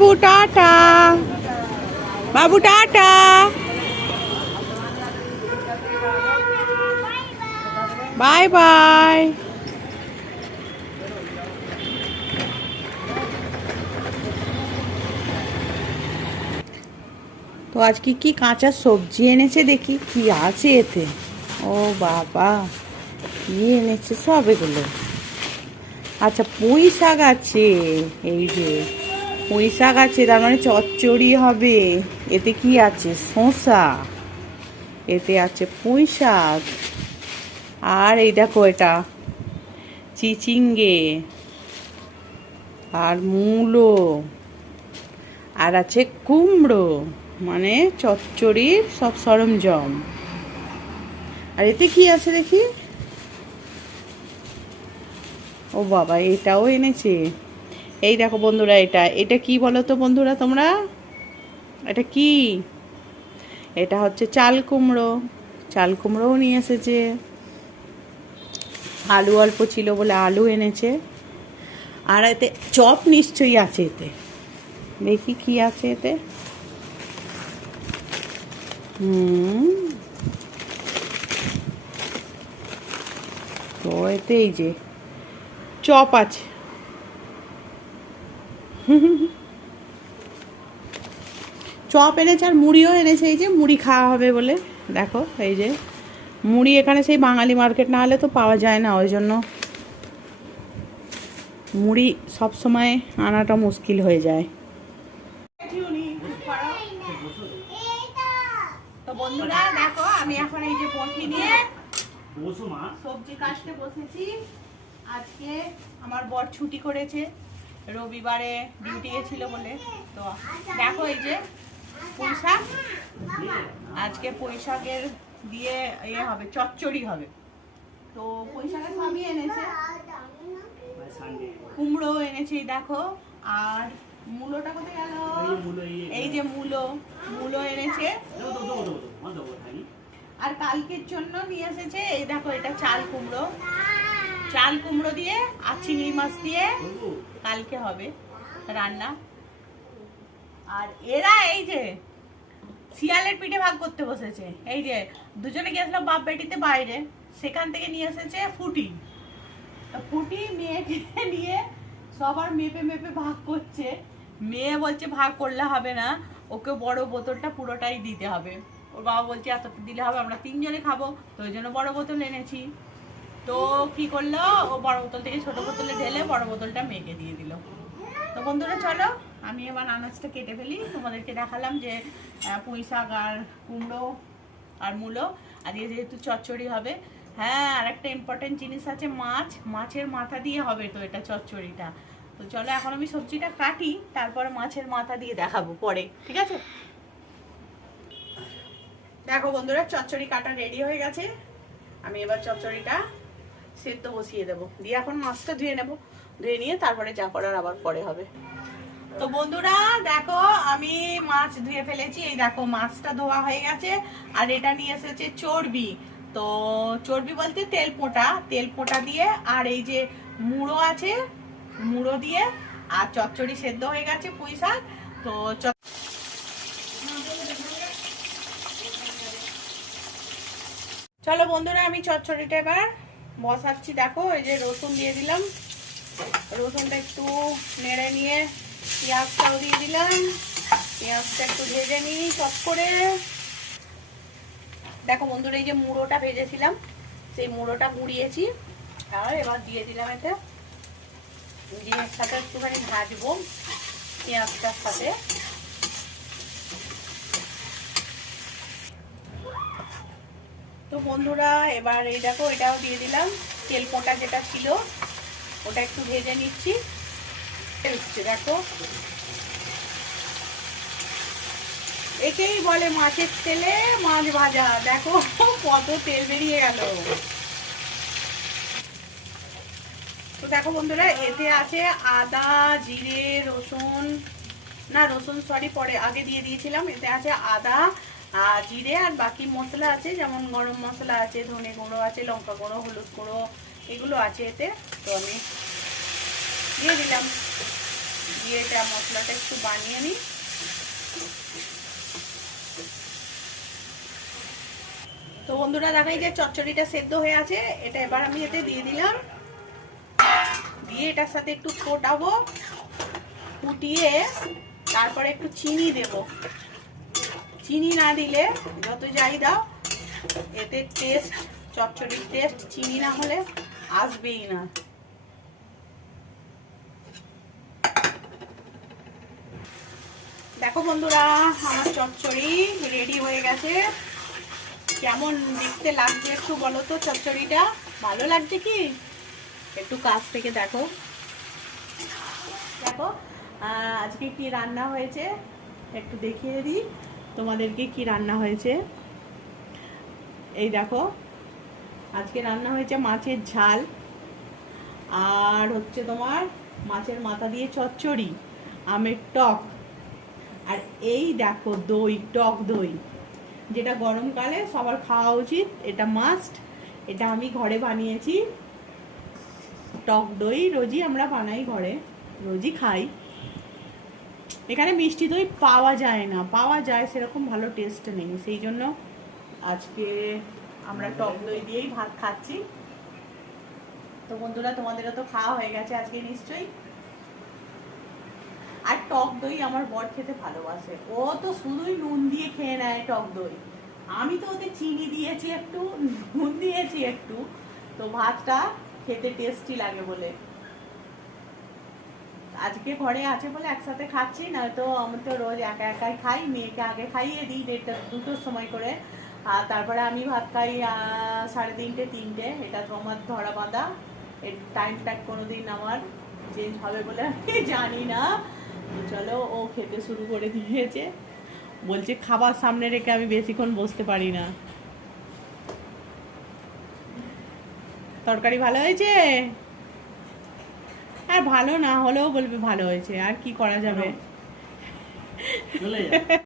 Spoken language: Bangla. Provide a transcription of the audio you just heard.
বাবু টাটা, বাবু টাটা। Bye bye. তো আজকে কি কাঁচা সবজি এনেছে দেখি কি আছে এতে। ও বাবা, কি এনেছে সব এগুলো। আচ্ছা, পুঁই শাক আছে, এই যে পুঁই শাক আছে, তার মানে চচ্চড়ি হবে। এতে কি আছে? শসা, এতে আছে পুঁই শাক, আর এই দেখো এটা চিচিঙ্গে, আর মূলো, আর আছে কুমড়ো, মানে চচ্চড়ির সব সরঞ্জাম। আর এতে কি আছে দেখি। ও বাবা, এটাও এনেছে। এই দেখো বন্ধুরা, এটা এটা কি বলো তো বন্ধুরা তোমরা, এটা কি? এটা হচ্ছে চাল কুমড়ো। চাল কুমড়োও নিয়ে এসেছে। আলু অল্প ছিল বলে আলু এনেছে। আর এতে চপ নিশ্চয়ই আছে এতে। দেখি কি আছে এতে। তো এতে এই যে চপ আছে। চপ এনেছে আর মুড়িও এনেছে, এই যে মুড়ি খাওয়া হবে বলে। দেখো এই যে মুড়ি, এখানে সেই বাঙালি মার্কেট না হলে তো পাওয়া যায় না, ওই জন্য মুড়ি সব সময় আনাটা মুশকিল হয়ে যায়। তো বন্ধুরা দেখো, আমি এখন এই যে বটি নিয়ে সবজি কাটতে বসেছি। আজকে আমার বর ছুটি করেছে, রবিবারে ডিউটি গেছিল বলে। তো দেখো এই যে পুঁই শাক, আজকে পুঁই শাকের দিয়ে ইয়ে হবে, চচ্চড়ি হবে। তো পুঁই শাকের সবই এনেছে, কুমড়ো এনেছে দেখো। আর মূলোটা কোথায় গেল? এই যে মূলো, মূলো এনেছে। আর কালকের জন্য নিয়ে এসেছে এই দেখো, এটা চাল কুমড়ো। চাল কুমড়ো দিয়ে আর চিংড়ি মাছ দিয়ে কালকে হবে রান্না। আর এরা এই যে শিয়ালের পিঠে ভাগ করতে বসেছে। এই যে দুজনে গিয়েছিল বাপ বেটিতে বাইরে, সেখান থেকে নিয়ে এসেছে ফুটি। ফুটি মেয়েকে নিয়ে সবার মেপে মেপে ভাগ করছে। মেয়ে বলছে ভাগ করলে হবে না, ওকে বড় বোতলটা পুরোটাই দিতে হবে। ওর বাবা বলছে এতটা দিলে হবে, আমরা তিনজনে খাবো, তো ওই জন্য বড় বোতল এনেছি। তো কি করলো, ও বড় বোতল থেকে ছোট বোতলে ঢেলে বড় বোতলটা মেয়েকে দিয়ে দিল। তো বন্ধুরা চলো, আমি এবার আনাজটা কেটে ফেলি। তোমাদেরকে দেখালাম যে পুঁই শাক আর কুমড়ো আর মূলো, আর যেহেতু চচ্চড়ি হবে। হ্যাঁ, আর একটা ইম্পর্টেন্ট জিনিস আছে, মাছ, মাছের মাথা দিয়ে হবে তো এটা চচ্চড়িটা। তো চলো এখন আমি সবজিটা কাটি, তারপরে মাছের মাথা দিয়ে দেখাবো পরে, ঠিক আছে? দেখো বন্ধুরা, চচ্চড়ি কাটা রেডি হয়ে গেছে। আমি এবার চচ্চড়িটা সেদ্ধ বসিয়ে দেবো, দিয়ে এখন মাছটা ধুয়ে নেবো। ধুয়ে নিয়ে তারপরে যা করার আবার পরে হবে। তো বন্ধুরা দেখো, আমি মাছ ধুয়ে ফেলেছি। এই দেখো মাছটা ধোয়া হয়ে গেছে। আর এটা নিয়ে এসেছে চর্বি। তো চর্বি বলতে তেল পোঁটা, তেল পোঁটা দিয়ে, আর এই যে মুড়ো আছে, মুড়ো দিয়ে। আর চচ্চড়ি সেদ্ধ হয়ে গেছে পুঁই শাক। তো চলো বন্ধুরা, আমি চচ্চড়িটা এবার বসাচ্ছি। দেখো এই যে রসুন দিয়ে দিলাম, রসুনটা একটু নেড়ে নিয়ে পেঁয়াজটাও দিয়ে দিলাম। পেঁয়াজটা একটু ভেজে নিই চপ করে। দেখো বন্ধুরা, এই যে মুড়োটা ভেজেছিলাম, সেই মুড়োটা গুঁড়িয়েছি। আর এবার দিয়ে দিলাম এতে, দিয়ে একসাথে একটুখানি ভাজবো পেঁয়াজটার সাথে। তো বন্ধুরা এবার এই দেখো, এটাও দিয়ে দিলাম। তেল পোঁটা যেটা ছিল ওটা একটু ভেজে নিচ্ছি। দেখো, একেই বলে মাছের তেলে মাছ ভাজা। দেখো কত তেল বেরিয়ে গেল। তো দেখো বন্ধুরা, এতে আছে আদা, জিরে, রসুন, না রসুন সরি পরে আগে দিয়ে দিয়েছিলাম। এতে আছে আদা আর জিরে, আর বাকি মশলা আছে, যেমন গরম মশলা আছে, ধনে গুঁড়ো আছে, লঙ্কা গুঁড়ো, হলুদ গুঁড়ো, এগুলো আছে এতে। তো আমি দিয়ে দিলাম, দিয়ে এটা মশলাটা একটু বানিয়ে নিই। তো বন্ধুরা দেখো, এই যে চচ্চড়িটা সেদ্ধ হয়ে আছে, এটা এবার আমি এতে দিয়ে দিলাম। দিয়ে এটার সাথে একটু ফোটাবো, ফুটিয়ে তারপরে একটু চিনি দেব। চিনি না দিলে যত যাই দাও, এতে টেস্ট, চচ্চড়ির টেস্ট চিনি না হলে আসবেই না। দেখো বন্ধুরা, আমার চচ্চড়ি রেডি হয়ে গেছে। কেমন দেখতে লাগছে একটু বলো তো? চচ্চড়িটা ভালো লাগছে কি? একটু কাছ থেকে দেখো। দেখো আজকে কি রান্না হয়েছে একটু দেখিয়ে দিই তোমাদেরকে। কি রান্না হয়েছে এই দেখো, আজকে রান্না হয়েছে মাছের ঝাল, আর হচ্ছে তোমার মাছের মাথা দিয়ে চচ্চড়ি, আমের টক, আর এই দেখো দই, টক দই, যেটা গরমকালে সবার খাওয়া উচিত, এটা মাস্ট। এটা আমি ঘরে বানিয়েছি। টক দই রোজই আমরা বানাই ঘরে, রোজই খাই। এখানে মিষ্টি দই পাওয়া যায় না, পাওয়া যায় সেরকম ভালো টেস্ট নেই, সেই জন্য আজকে আমরা টক দই দিয়েই ভাত খাচ্ছি। তো বন্ধুরা, তোমাদেরও তো খাওয়া হয়ে গেছে আজকে নিশ্চয়ই। আর টক দই আমার বর খেতে ভালোবাসে, ও তো শুধুই নুন দিয়ে খেয়ে নেয় টক দই। আমি তো ওতে চিনি দিয়েছি একটু, নুন দিয়েছি একটু, তো ভাতটা খেতে টেস্টি লাগে বলে। আজকে ঘরে আছে বলে একসাথে খাচ্ছি, নয়তো আমি তো রোজ একা একাই খাই। মেয়েকে আগে খাইয়ে দিই 2টোর সময় করে, আর তারপরে আমি ভাত খাই 3:30 3টে। এটা তো আমার ধরা বাঁধা, এর টাইমটা কোনোদিন আমার চেঞ্জ হবে বলে আমি জানি না। চলো, ও খেতে শুরু করে দিয়েছে, বলছে খাবার সামনে রেখে আমি বেশিক্ষণ বসতে পারি না। তরকারি ভালো হয়েছে? আর ভালো না হলেও বলবে ভালো হয়েছে, আর কি করা যাবে।